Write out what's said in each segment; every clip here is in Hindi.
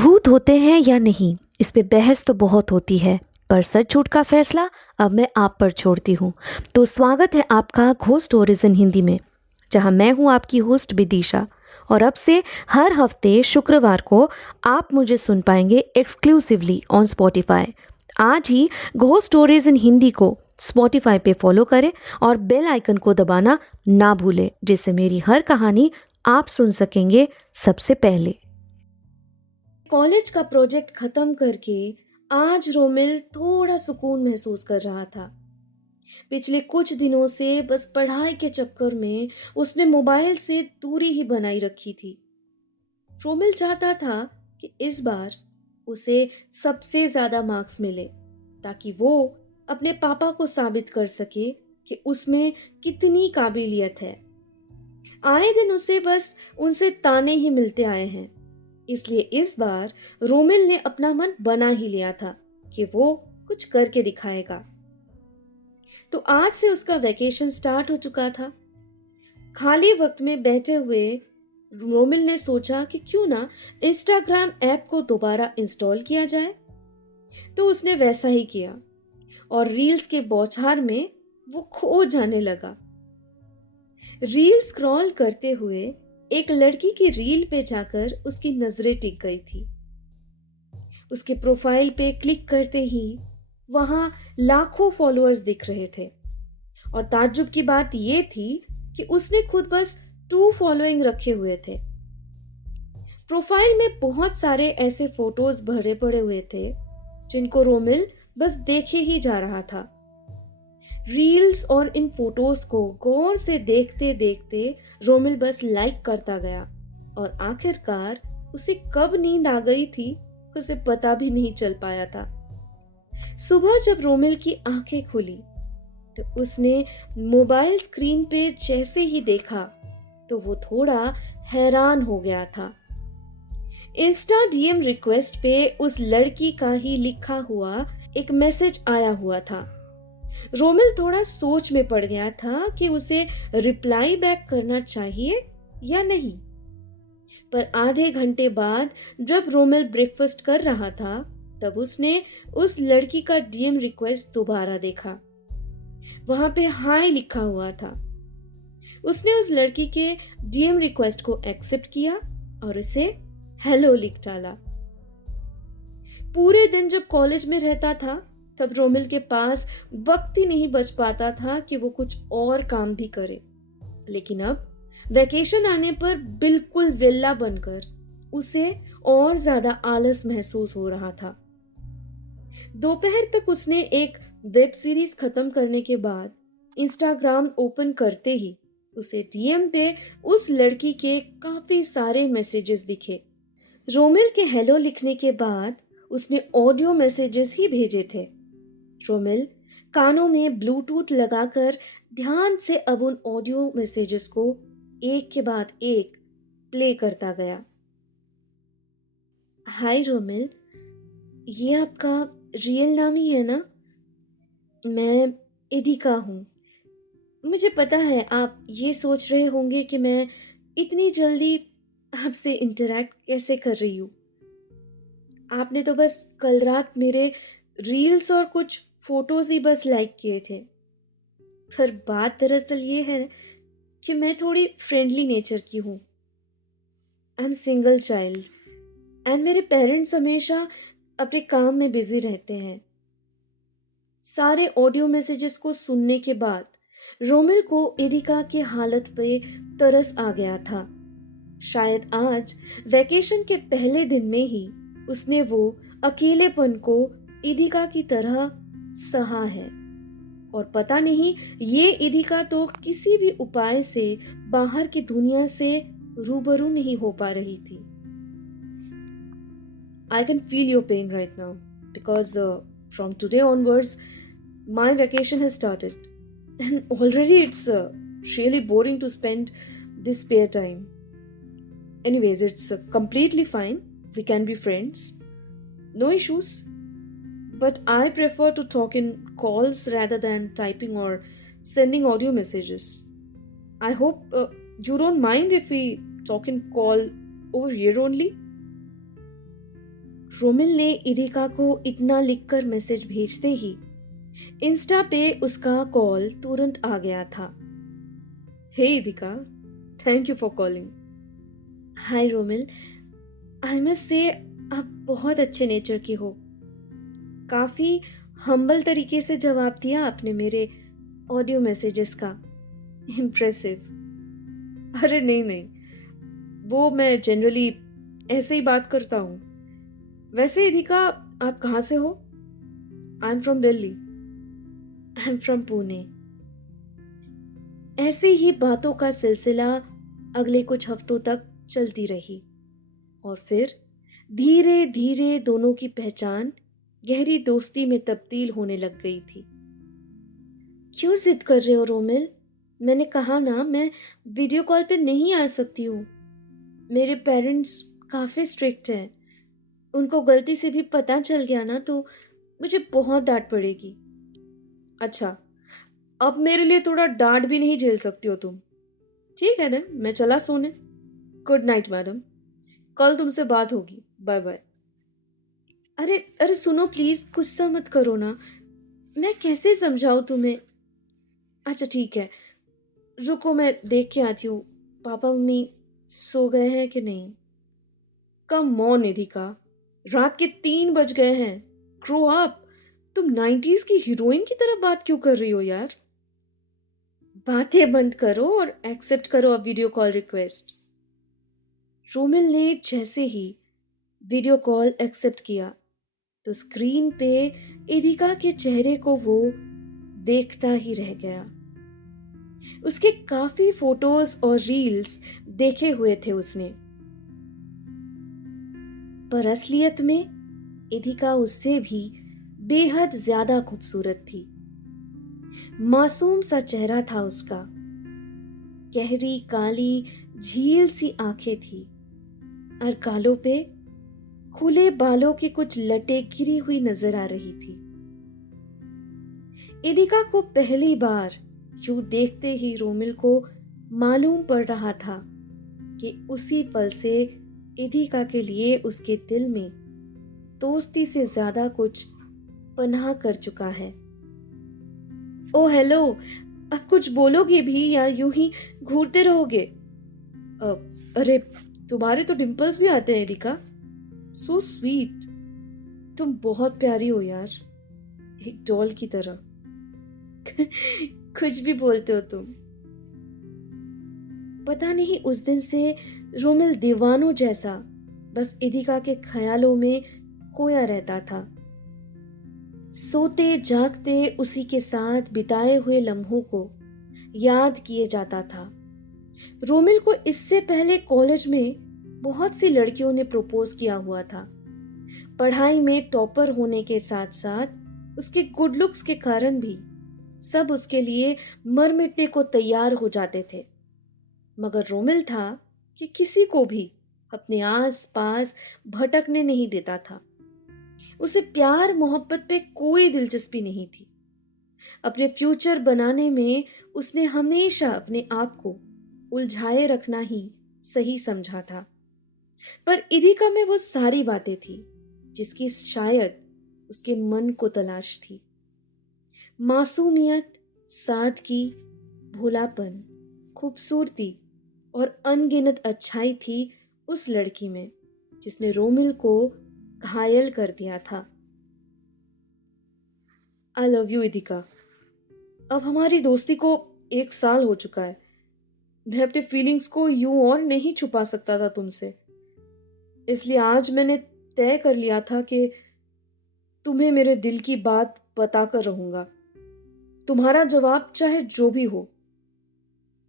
भूत होते हैं या नहीं, इस पे बहस तो बहुत होती है, पर सच झूठ का फैसला अब मैं आप पर छोड़ती हूँ। तो स्वागत है आपका घोस्ट स्टोरीज इन हिंदी में, जहाँ मैं हूँ आपकी होस्ट विदिशा। और अब से हर हफ्ते शुक्रवार को आप मुझे सुन पाएंगे एक्सक्लूसिवली ऑन स्पॉटिफाई। आज ही घोस्ट स्टोरीज इन हिंदी को स्पॉटिफाई पे फॉलो करें और बेल आइकन को दबाना ना भूलें, जिससे मेरी हर कहानी आप सुन सकेंगे सबसे पहले। कॉलेज का प्रोजेक्ट खत्म करके आज रोमिल थोड़ा सुकून महसूस कर रहा था। पिछले कुछ दिनों से बस पढ़ाई के चक्कर में उसने मोबाइल से दूरी ही बनाई रखी थी। रोमिल चाहता था कि इस बार उसे सबसे ज्यादा मार्क्स मिले, ताकि वो अपने पापा को साबित कर सके कि उसमें कितनी काबिलियत है। आए दिन उसे बस उनसे ताने ही मिलते आए हैं, इसलिए इस बार रोमिल ने अपना मन बना ही लिया था कि वो कुछ करके दिखाएगा। तो आज से उसका वैकेशन स्टार्ट हो चुका था। खाली वक्त में बैठे हुए रोमिल ने सोचा कि क्यों ना इंस्टाग्राम ऐप को दोबारा इंस्टॉल किया जाए। तो उसने वैसा ही किया और रील्स के बौछार में वो खो जाने लगा। रील स्क्रॉल करते हुए एक लड़की की रील पे जाकर उसकी नजरें टिक गई थी। उसके प्रोफाइल पे क्लिक करते ही वहां लाखों फॉलोअर्स दिख रहे थे, और ताज्जुब की बात यह थी कि उसने खुद बस 2 फॉलोइंग रखे हुए थे। प्रोफाइल में बहुत सारे ऐसे फोटोज भरे पड़े हुए थे जिनको रोमिल बस देखे ही जा रहा था। रील्स और इन फोटोज को गौर से देखते देखते रोमिल बस लाइक करता गया, और आखिरकार उसे कब नींद आ गई थी उसे पता भी नहीं चल पाया था। सुबह जब रोमिल की आंखें खुली तो उसने मोबाइल स्क्रीन पे जैसे ही देखा तो वो थोड़ा हैरान हो गया था। इंस्टा डीएम रिक्वेस्ट पे उस लड़की का ही लिखा हुआ एक मैसेज आया हुआ था। रोमिल थोड़ा सोच में पड़ गया था कि उसे रिप्लाई बैक करना चाहिए या नहीं। पर आधे घंटे बाद जब रोमिल ब्रेकफास्ट कर रहा था तब उसने उस लड़की का डीएम रिक्वेस्ट दोबारा देखा। वहां पे हाय लिखा हुआ था। उसने उस लड़की के डीएम रिक्वेस्ट को एक्सेप्ट किया और उसे हेलो लिख डाला। पूरे दिन जब कॉलेज में रहता था तब रोमिल के पास वक्त ही नहीं बच पाता था कि वो कुछ और काम भी करे, लेकिन अब वैकेशन आने पर बिल्कुल वेला बनकर उसे और ज्यादा आलस महसूस हो रहा था। दोपहर तक उसने एक वेब सीरीज खत्म करने के बाद इंस्टाग्राम ओपन करते ही उसे डीएम पे उस लड़की के काफी सारे मैसेजेस दिखे। रोमिल के हेलो लिखने के बाद उसने ऑडियो मैसेजेस ही भेजे थे। रोमिल कानों में ब्लूटूथ लगाकर ध्यान से अब उन ऑडियो मैसेजेस को एक के बाद एक प्ले करता गया। हाय रोमिल, ये आपका रियल नाम ही है ना? मैं इदिका हूँ। मुझे पता है आप ये सोच रहे होंगे कि मैं इतनी जल्दी आपसे इंटरैक्ट कैसे कर रही हूँ। आपने तो बस कल रात मेरे रील्स और कुछ फोटोज ही बस लाइक किए थे। पर बात दरअसल ये है कि मैं थोड़ी फ्रेंडली नेचर की हूँ। I am single child and मेरे पेरेंट्स हमेशा अपने काम में बिजी रहते हैं। सारे ऑडियो मैसेजेस को सुनने के बाद रोमिल को एरिका की हालत पे तरस आ गया था। शायद आज वैकेशन के पहले दिन में ही उसने वो अकेलेपन को इदिका की तरह सहा है, और पता नहीं ये इदिका तो किसी भी उपाय से बाहर की दुनिया से रूबरू नहीं हो पा रही थी। I can feel your pain right now because from today onwards my vacation has started, and already it's really boring to spend this spare time. Anyways, it's completely fine. We can be friends. No issues. But I prefer to talk in calls rather than typing or sending audio messages. I hope you don't mind if we talk in call over here only. Romil ने इदिका को इतना लिखकर मैसेज भेजते ही इंस्टा पे उसका कॉल तुरंत आ गया था। Hey Idika, thank you for calling. Hi Romil, I must say आप बहुत अच्छे नेचर की हो। काफ़ी हम्बल तरीके से जवाब दिया आपने मेरे ऑडियो मैसेजेस का। इम्प्रेसिव। अरे नहीं नहीं, वो मैं जनरली ऐसे ही बात करता हूँ। वैसे इदिका, आप कहाँ से हो? I am from Delhi. I am from Pune. ऐसे ही बातों का सिलसिला अगले कुछ हफ्तों तक चलती रही और फिर धीरे धीरे दोनों की पहचान गहरी दोस्ती में तब्दील होने लग गई थी। क्यों जिद कर रहे हो रोमिल? मैंने कहा ना, मैं वीडियो कॉल पे नहीं आ सकती हूँ। मेरे पेरेंट्स काफ़ी स्ट्रिक्ट हैं। उनको गलती से भी पता चल गया ना तो मुझे बहुत डांट पड़ेगी। अच्छा, अब मेरे लिए थोड़ा डांट भी नहीं झेल सकती हो तुम? ठीक है देन, मैं चला सोने। गुड नाइट मैडम, कल तुमसे बात होगी। Bye bye. अरे अरे सुनो प्लीज, गुस्सा मत करो ना। मैं कैसे समझाऊं तुम्हें? अच्छा ठीक है, रुको मैं देख के आती हूँ पापा मम्मी सो गए हैं कि नहीं। कम ऑन निधिका, रात के 3 बज गए हैं। Grow up. तुम 90s की हीरोइन की तरह बात क्यों कर रही हो यार? बातें बंद करो और एक्सेप्ट करो अब वीडियो कॉल रिक्वेस्ट। रोमिल ने जैसे ही वीडियो कॉल एक्सेप्ट किया तो स्क्रीन पे इदिका के चेहरे को वो देखता ही रह गया। उसके काफी फोटोज और रील्स देखे हुए थे उसने, पर असलियत में इदिका उससे भी बेहद ज्यादा खूबसूरत थी। मासूम सा चेहरा था उसका, गहरी काली झील सी आंखें थी और गालों पे खुले बालों की कुछ लटें गिरी हुई नजर आ रही थी। इदिका को पहली बार यूं देखते ही रोमिल को मालूम पड़ रहा था कि उसी पल से इदिका के लिए उसके दिल में दोस्ती से ज्यादा कुछ पनाह कर चुका है। ओ हेलो, अब कुछ बोलोगे भी या यूं ही घूरते रहोगे? अरे तुम्हारे तो डिंपल्स भी आते हैं इदिका। So sweet. तुम बहुत प्यारी हो यार, एक डॉल की तरह। कुछ भी बोलते हो तुम। पता नहीं उस दिन से रोमिल दीवानों जैसा बस इदिका के ख्यालों में खोया रहता था। सोते जागते उसी के साथ बिताए हुए लम्हों को याद किए जाता था। रोमिल को इससे पहले कॉलेज में बहुत सी लड़कियों ने प्रपोज किया हुआ था। पढ़ाई में टॉपर होने के साथ साथ उसके गुड लुक्स के कारण भी सब उसके लिए मर मिटने को तैयार हो जाते थे। मगर रोमिल था कि किसी को भी अपने आस पास भटकने नहीं देता था। उसे प्यार मोहब्बत पे कोई दिलचस्पी नहीं थी। अपने फ्यूचर बनाने में उसने हमेशा अपने आप को उलझाए रखना ही सही समझा था। पर इदिका में वो सारी बातें थी जिसकी शायद उसके मन को तलाश थी। मासूमियत, सादगी, भोलापन, खूबसूरती और अनगिनत अच्छाई थी उस लड़की में जिसने रोमिल को घायल कर दिया था। I love you Idika. अब हमारी दोस्ती को 1 साल हो चुका है। मैं अपने फीलिंग्स को यूं और नहीं छुपा सकता था तुमसे, इसलिए आज मैंने तय कर लिया था कि तुम्हें मेरे दिल की बात बताकर रहूंगा। तुम्हारा जवाब चाहे जो भी हो,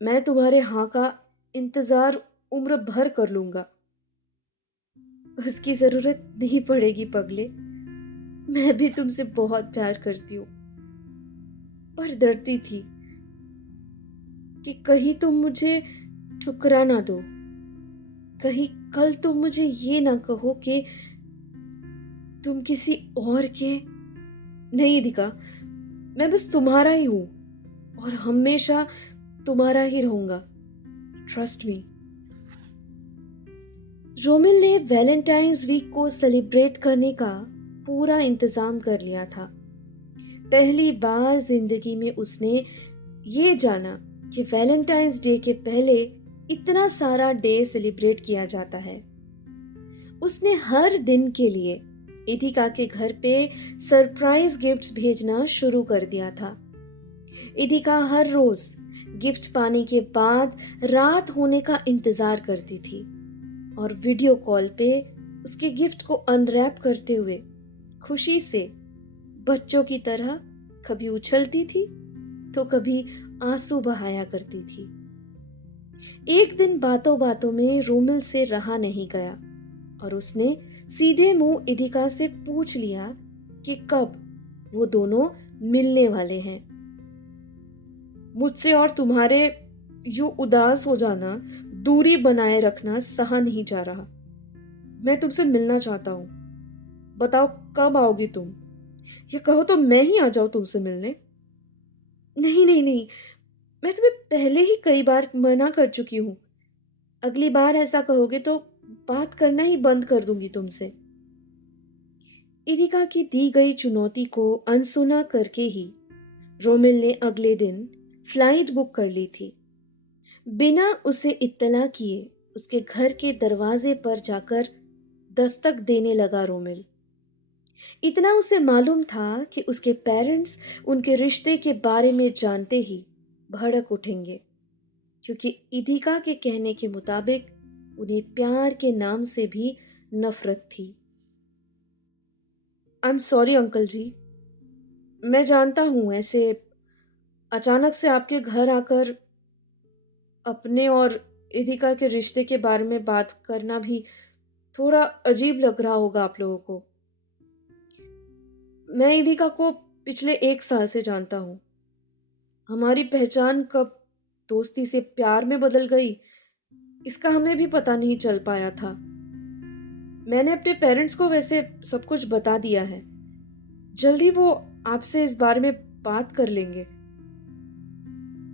मैं तुम्हारे हाँ का इंतजार उम्र भर कर लूंगा। उसकी जरूरत नहीं पड़ेगी पगले। मैं भी तुमसे बहुत प्यार करती हूँ, पर डरती थी कि कहीं तुम मुझे ठुकरा ना दो। कहीं कल तुम मुझे ये ना कहो कि तुम किसी और के। नहीं दिखा, मैं बस तुम्हारा ही हूं और हमेशा तुम्हारा ही रहूंगा। Trust me. रोमिल ने वैलेंटाइंस वीक को सेलिब्रेट करने का पूरा इंतजाम कर लिया था। पहली बार जिंदगी में उसने ये जाना कि वैलेंटाइंस डे के पहले इतना सारा डे सेलिब्रेट किया जाता है। उसने हर दिन के लिए इदिका के घर पे सरप्राइज गिफ्ट्स भेजना शुरू कर दिया था। इदिका हर रोज गिफ्ट पाने के बाद रात होने का इंतजार करती थी और वीडियो कॉल पे उसके गिफ्ट को अनरैप करते हुए खुशी से बच्चों की तरह कभी उछलती थी तो कभी आंसू बहाया करती थी। एक दिन बातों बातों में रोमिल से रहा नहीं गया और उसने सीधे मुंह इदिका से पूछ लिया कि कब वो दोनों मिलने वाले हैं। मुझसे और तुम्हारे यूं उदास हो जाना, दूरी बनाए रखना सहा नहीं जा रहा। मैं तुमसे मिलना चाहता हूं। बताओ कब आओगी तुम, या कहो तो मैं ही आ जाऊं तुमसे मिलने। नहीं नहीं नहीं, मैं तुम्हें पहले ही कई बार मना कर चुकी हूं। अगली बार ऐसा कहोगे तो बात करना ही बंद कर दूंगी तुमसे। इदिका की दी गई चुनौती को अनसुना करके ही रोमिल ने अगले दिन फ्लाइट बुक कर ली थी। बिना उसे इत्तला किए उसके घर के दरवाजे पर जाकर दस्तक देने लगा रोमिल। इतना उसे मालूम था कि उसके पेरेंट्स उनके रिश्ते के बारे में जानते ही भड़क उठेंगे, क्योंकि इदिका के कहने के मुताबिक उन्हें प्यार के नाम से भी नफरत थी। आई एम सॉरी अंकल जी, मैं जानता हूं ऐसे अचानक से आपके घर आकर अपने और इदिका के रिश्ते के बारे में बात करना भी थोड़ा अजीब लग रहा होगा आप लोगों को। मैं इदिका को पिछले 1 साल से जानता हूँ। हमारी पहचान कब दोस्ती से प्यार में बदल गई, इसका हमें भी पता नहीं चल पाया था। मैंने अपने पेरेंट्स को वैसे सब कुछ बता दिया है। जल्दी वो आपसे इस बारे में बात कर लेंगे।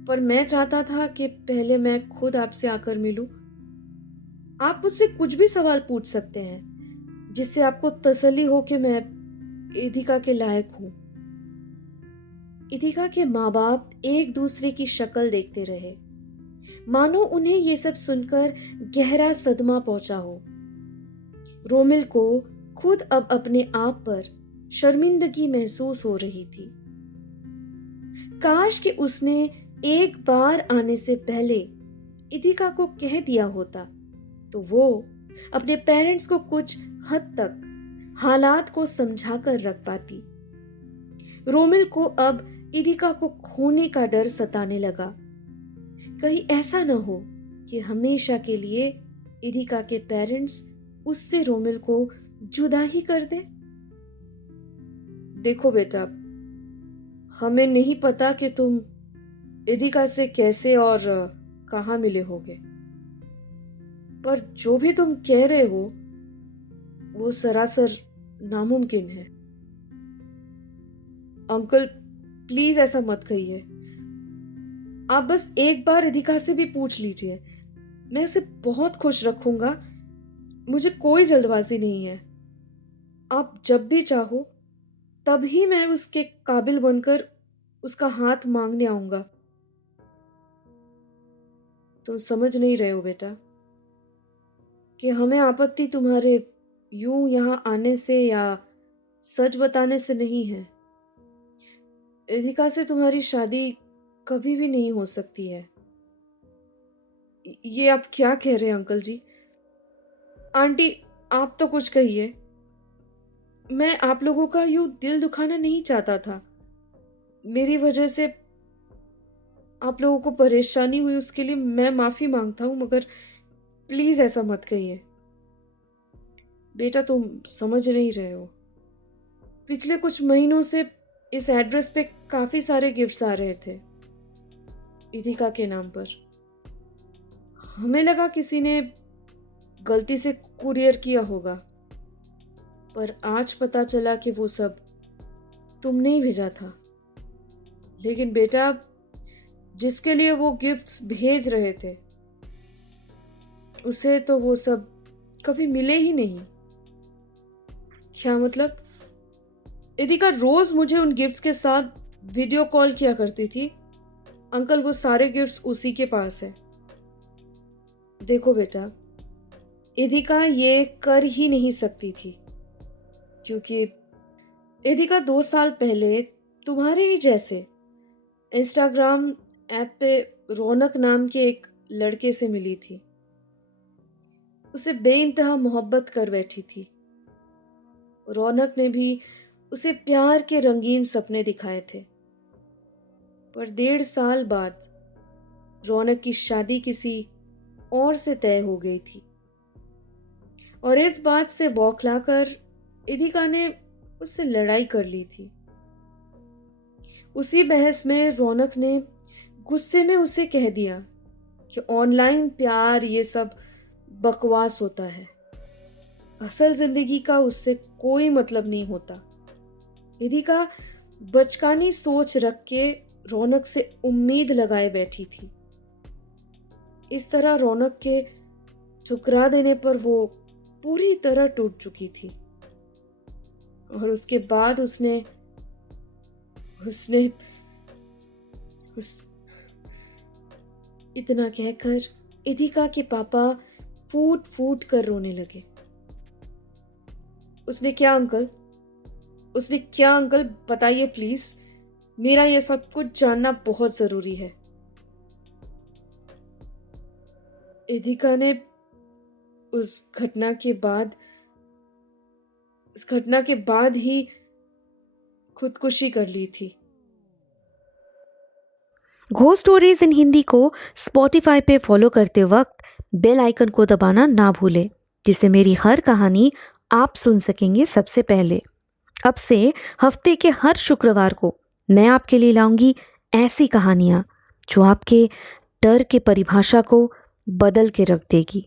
पर मैं चाहता था कि पहले मैं खुद आपसे आकर मिलूं। आप मुझसे कुछ भी सवाल पूछ सकते हैं जिससे आपको तसल्ली हो कि मैं इदिका के लायक हूं। इदिका के माँ बाप एक दूसरे की शक्ल देखते रहे, मानो उन्हें ये सब सुनकर गहरा सदमा पहुंचा हो। रोमिल को खुद अब अपने आप पर शर्मिंदगी महसूस हो रही थी। काश कि उसने एक बार आने से पहले इदिका को कह दिया होता तो वो अपने पेरेंट्स को कुछ हद तक हालात को समझा कर रख पाती। रोमिल को अब इदिका को खोने का डर सताने लगा। कहीं ऐसा न हो कि हमेशा के लिए इदिका के पेरेंट्स उससे रोमिल को जुदा ही कर दे। देखो बेटा, हमें नहीं पता कि तुम इदिका से कैसे और कहाँ मिले होगे, पर जो भी तुम कह रहे हो वो सरासर नामुमकिन है। अंकल प्लीज ऐसा मत कहिए। आप बस एक बार इदिका से भी पूछ लीजिए। मैं उसे बहुत खुश रखूंगा। मुझे कोई जल्दबाजी नहीं है। आप जब भी चाहो तभी मैं उसके काबिल बनकर उसका हाथ मांगने आऊंगा। तो समझ नहीं रहे हो बेटा कि हमें आपत्ति तुम्हारे यूं यहाँ आने से या सच बताने से नहीं है। इदिका से तुम्हारी शादी कभी भी नहीं हो सकती है। ये आप क्या कह रहे हैं अंकल जी? आंटी आप तो कुछ कहिए। मैं आप लोगों का यूं दिल दुखाना नहीं चाहता था। मेरी वजह से आप लोगों को परेशानी हुई उसके लिए मैं माफी मांगता हूं, मगर प्लीज ऐसा मत कहिए। बेटा तुम समझ नहीं रहे हो। पिछले कुछ महीनों से इस एड्रेस पे काफी सारे गिफ्ट्स आ रहे थे इदिका के नाम पर। हमें लगा किसी ने गलती से कुरियर किया होगा, पर आज पता चला कि वो सब तुमने ही भेजा था। लेकिन बेटा, जिसके लिए वो गिफ्ट्स भेज रहे थे उसे तो वो सब कभी मिले ही नहीं। क्या मतलब? इदिका रोज मुझे उन गिफ्ट्स के साथ वीडियो कॉल किया करती थी। अंकल, वो सारे गिफ्ट्स उसी के पास है। देखो बेटा, इदिका ये कर ही नहीं सकती थी, क्योंकि इदिका 2 साल पहले तुम्हारे ही जैसे इंस्टाग्राम ऐप पे रौनक नाम के एक लड़के से मिली थी। उसे बेइंतहा मोहब्बत कर बैठी थी। रौनक ने भी उसे प्यार के रंगीन सपने दिखाए थे। पर 1.5 साल बाद रौनक की शादी किसी और से तय हो गई थी, और इस बात से बौखलाकर इदिका ने उससे लड़ाई कर ली थी। उसी बहस में रौनक ने गुस्से में उसे कह दिया कि ऑनलाइन प्यार ये सब बकवास होता है, असल जिंदगी का उससे कोई मतलब नहीं होता। इदिका बचकानी सोच रख के रौनक से उम्मीद लगाए बैठी थी। इस तरह रौनक के ठुकरा देने पर वो पूरी तरह टूट चुकी थी, और उसके बाद उसने उसने उस इतना कहकर इदिका के पापा फूट फूट कर रोने लगे। उसने क्या अंकल, बताइए प्लीज, मेरा यह सब कुछ जानना बहुत जरूरी है। इदिका ने उस घटना के बाद ही खुदकुशी कर ली थी। घोस्ट स्टोरीज इन हिंदी को स्पॉटिफाई पे फॉलो करते वक्त बेल आइकन को दबाना ना भूलें, जिससे मेरी हर कहानी आप सुन सकेंगे सबसे पहले। अब से हफ्ते के हर शुक्रवार को मैं आपके लिए लाऊंगी ऐसी कहानियाँ जो आपके डर के परिभाषा को बदल के रख देगी।